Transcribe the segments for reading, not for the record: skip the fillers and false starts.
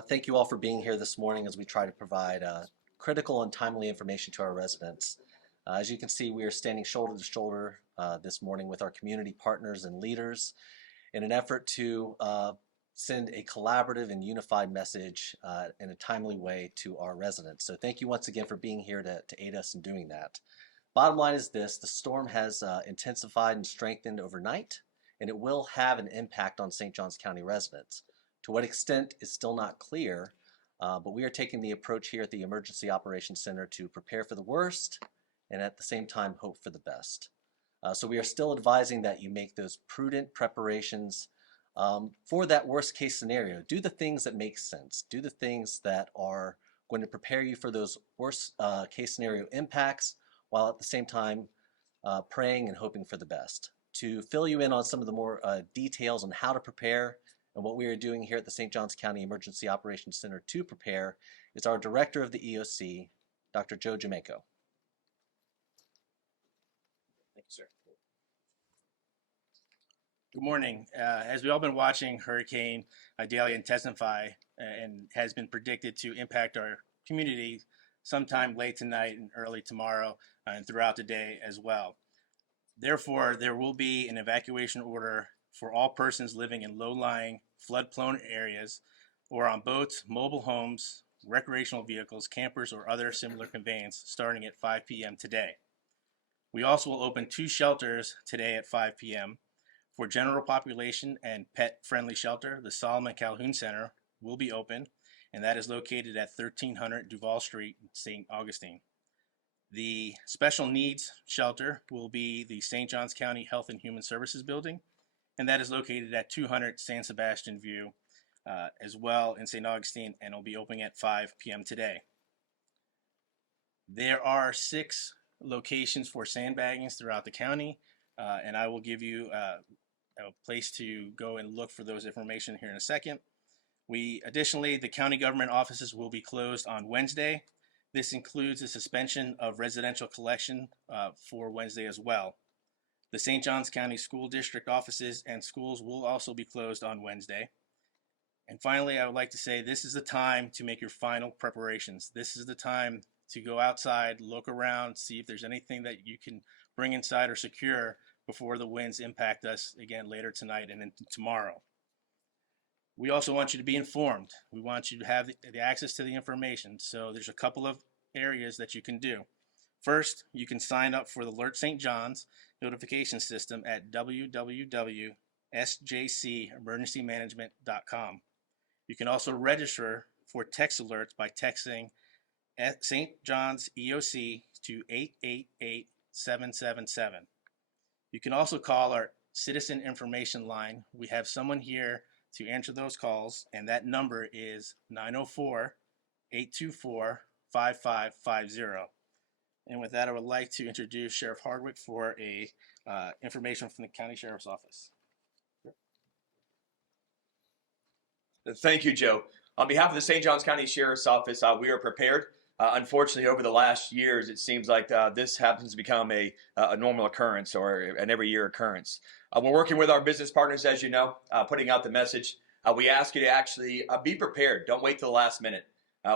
Thank you all for being here this morning as we try to provide critical and timely information to our residents. As you can see, we are standing shoulder to shoulder this morning with our community partners and leaders in an effort to send a collaborative and unified message in a timely way to our residents. So thank you once again for being here to aid us in doing that. Bottom line is this: the storm has intensified and strengthened overnight, and it will have an impact on St. Johns County residents. To what extent is still not clear, but we are taking the approach here at the Emergency Operations Center to prepare for the worst and at the same time hope for the best. So we are still advising that you make those prudent preparations for that worst case scenario. Do the things that make sense. Do the things that are going to prepare you for those worst case scenario impacts while at the same time praying and hoping for the best. To fill you in on some of the more details on how to prepare and what we are doing here at the St. Johns County Emergency Operations Center to prepare is our Director of the EOC, Dr. Joe Jamaico. Thank you, sir. Good morning. As we've all been watching Hurricane Idalia intensify and has been predicted to impact our community sometime late tonight and early tomorrow and throughout the day as well. Therefore, there will be an evacuation order for all persons living in low-lying, flood-prone areas or on boats, mobile homes, recreational vehicles, campers, or other similar conveyance starting at 5 p.m. today. We also will open 2 shelters today at 5 p.m. For general population and pet-friendly shelter. The Solomon Calhoun Center will be open, and that is located at 1300 Duval Street, St. Augustine. The special needs shelter will be the St. Johns County Health and Human Services Building, and that is located at 200 San Sebastian View as well in St. Augustine, and will be opening at 5 p.m. today. There are 6 locations for sandbaggings throughout the county, and I will give you a place to go and look for those information here in a second. Additionally, the county government offices will be closed on Wednesday. This includes the suspension of residential collection for Wednesday as well. The St. Johns County School District offices and schools will also be closed on Wednesday. And finally, I would like to say this is the time to make your final preparations. This is the time to go outside, look around, see if there's anything that you can bring inside or secure before the winds impact us again later tonight and into tomorrow. We also want you to be informed. We want you to have the access to the information. So there's a couple of areas that you can do. First, you can sign up for the Alert St. John's notification system at www.sjcemergencymanagement.com. You can also register for text alerts by texting St. John's EOC to 888-777. You can also call our citizen information line. We have someone here to answer those calls, and that number is 904-824-5550. And with that, I would like to introduce Sheriff Hardwick for information from the County Sheriff's Office. Thank you, Joe. On behalf of the St. Johns County Sheriff's Office, we are prepared. Unfortunately, over the last years, it seems like this happens to become a normal occurrence or an every year occurrence. We're working with our business partners, as you know, putting out the message. We ask you to actually be prepared. Don't wait till the last minute.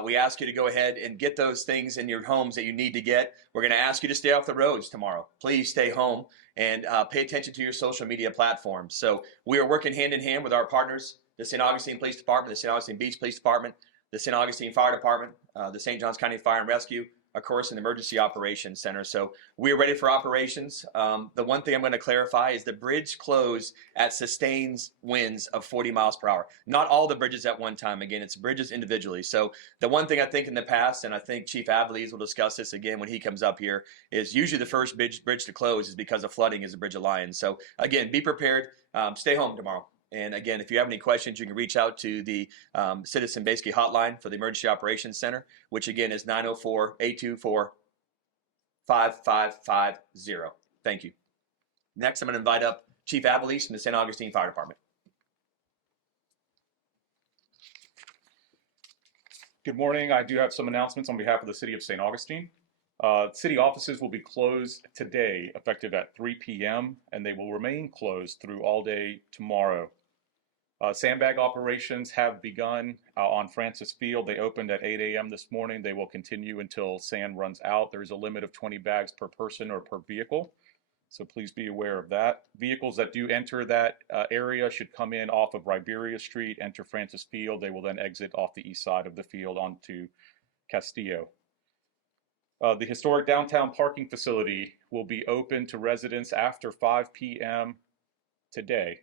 We ask you to go ahead and get those things in your homes that you need to get. We're going to ask you to stay off the roads tomorrow. Please stay home and pay attention to your social media platforms. So we are working hand in hand with our partners, the St. Augustine Police Department, the St. Augustine Beach Police Department, the St. Augustine Fire Department, the St. Johns County Fire and Rescue, of course, an Emergency Operations Center. So we are ready for operations. The one thing I'm going to clarify is the bridge closed at sustained winds of 40 miles per hour. Not all the bridges at one time. Again, it's bridges individually. So the one thing I think in the past, and I think Chief Avelies will discuss this again when he comes up here, is usually the first bridge to close is because of flooding is the Bridge of Lions. So again, be prepared. Stay home tomorrow. And again, if you have any questions, you can reach out to the Citizen basically hotline for the Emergency Operations Center, which again is 904-824-5550. Thank you. Next, I'm going to invite up Chief Avelies from the St. Augustine Fire Department. Good morning. I do have some announcements on behalf of the City of St. Augustine. City offices will be closed today, effective at 3 p.m., and they will remain closed through all day tomorrow. Sandbag operations have begun on Francis Field. They opened at 8 a.m. this morning. They will continue until sand runs out. There's a limit of 20 bags per person or per vehicle, so please be aware of that. Vehicles that do enter that area should come in off of Riberia Street, enter Francis Field. They will then exit off the east side of the field onto Castillo. The historic downtown parking facility will be open to residents after 5 p.m. today.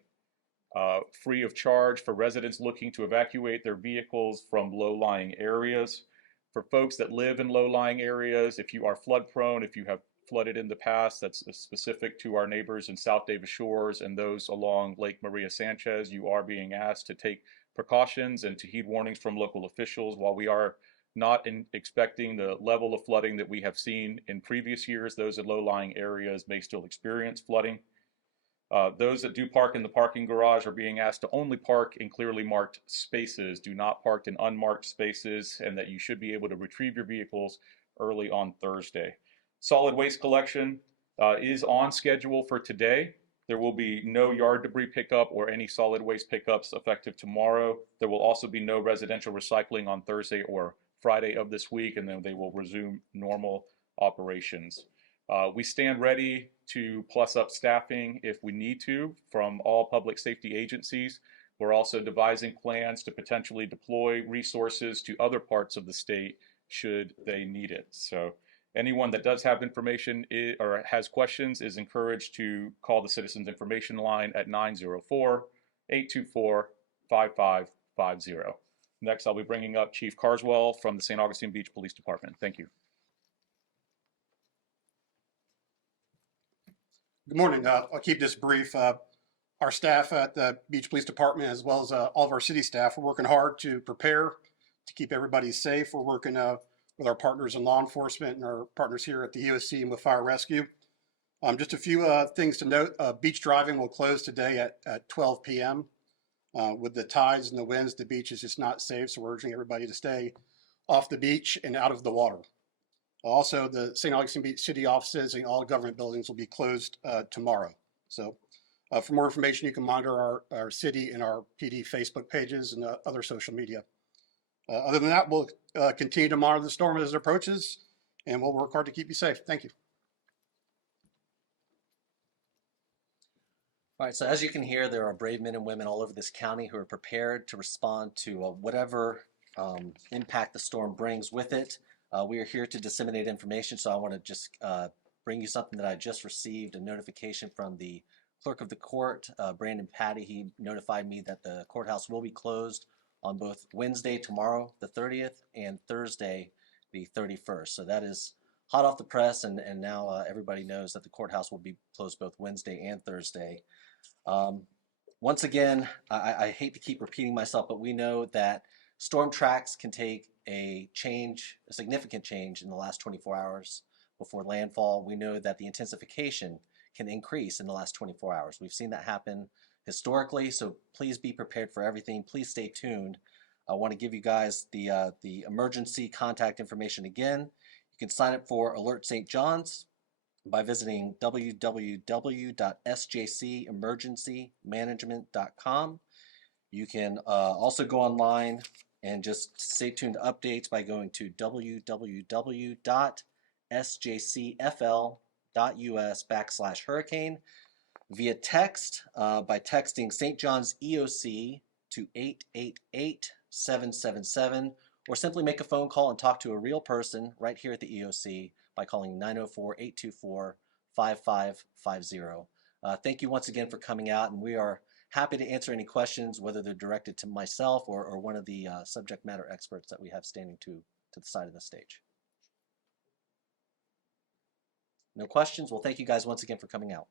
Free of charge for residents looking to evacuate their vehicles from low-lying areas. For folks that live in low-lying areas, if you are flood prone, if you have flooded in the past, that's specific to our neighbors in South Davis Shores and those along Lake Maria Sanchez, you are being asked to take precautions and to heed warnings from local officials. While we are not expecting the level of flooding that we have seen in previous years, those in low-lying areas may still experience flooding. Those that do park in the parking garage are being asked to only park in clearly marked spaces. Do not park in unmarked spaces, and that you should be able to retrieve your vehicles early on Thursday. Solid waste collection is on schedule for today. There will be no yard debris pickup or any solid waste pickups effective tomorrow. There will also be no residential recycling on Thursday or Friday of this week, and then they will resume normal operations. We stand ready to plus up staffing if we need to from all public safety agencies. We're also devising plans to potentially deploy resources to other parts of the state should they need it. So anyone that does have information or has questions is encouraged to call the Citizens Information Line at 904-824-5550. Next, I'll be bringing up Chief Carswell from the St. Augustine Beach Police Department. Thank you. Good morning. I'll keep this brief. Our staff at the Beach Police Department, as well as all of our city staff, are working hard to prepare to keep everybody safe. We're working with our partners in law enforcement and our partners here at the EOC and with fire rescue. Just a few things to note. Beach driving will close today at 12 p.m. With the tides and the winds, the beach is just not safe, so we're urging everybody to stay off the beach and out of the water. Also, the St. Augustine Beach City offices and all government buildings will be closed tomorrow. So for more information, you can monitor our city and our PD Facebook pages and other social media. Other than that, we'll continue to monitor the storm as it approaches, and we'll work hard to keep you safe. Thank you. All right, so as you can hear, there are brave men and women all over this county who are prepared to respond to whatever impact the storm brings with it. We are here to disseminate information, so I want to just bring you something that I just received, a notification from the clerk of the court, Brandon Patty. He notified me that the courthouse will be closed on both Wednesday, tomorrow, the 30th, and Thursday, the 31st. So that is hot off the press, and now everybody knows that the courthouse will be closed both Wednesday and Thursday. Once again, I hate to keep repeating myself, but we know that storm tracks can take a significant change in the last 24 hours before landfall. We know that the intensification can increase in the last 24 hours. We've seen that happen historically, so please be prepared for everything. Please stay tuned. I want to give you guys the emergency contact information again. You can sign up for Alert St. John's by visiting www.sjcemergencymanagement.com. You can also go online and just stay tuned to updates by going to www.sjcfl.us/hurricane, via text by texting St. John's EOC to 888-777, or simply make a phone call and talk to a real person right here at the EOC by calling 904-824-5550. Thank you once again for coming out, and we are happy to answer any questions, whether they're directed to myself or one of the subject matter experts that we have standing to the side of the stage. No questions? Well, thank you guys once again for coming out.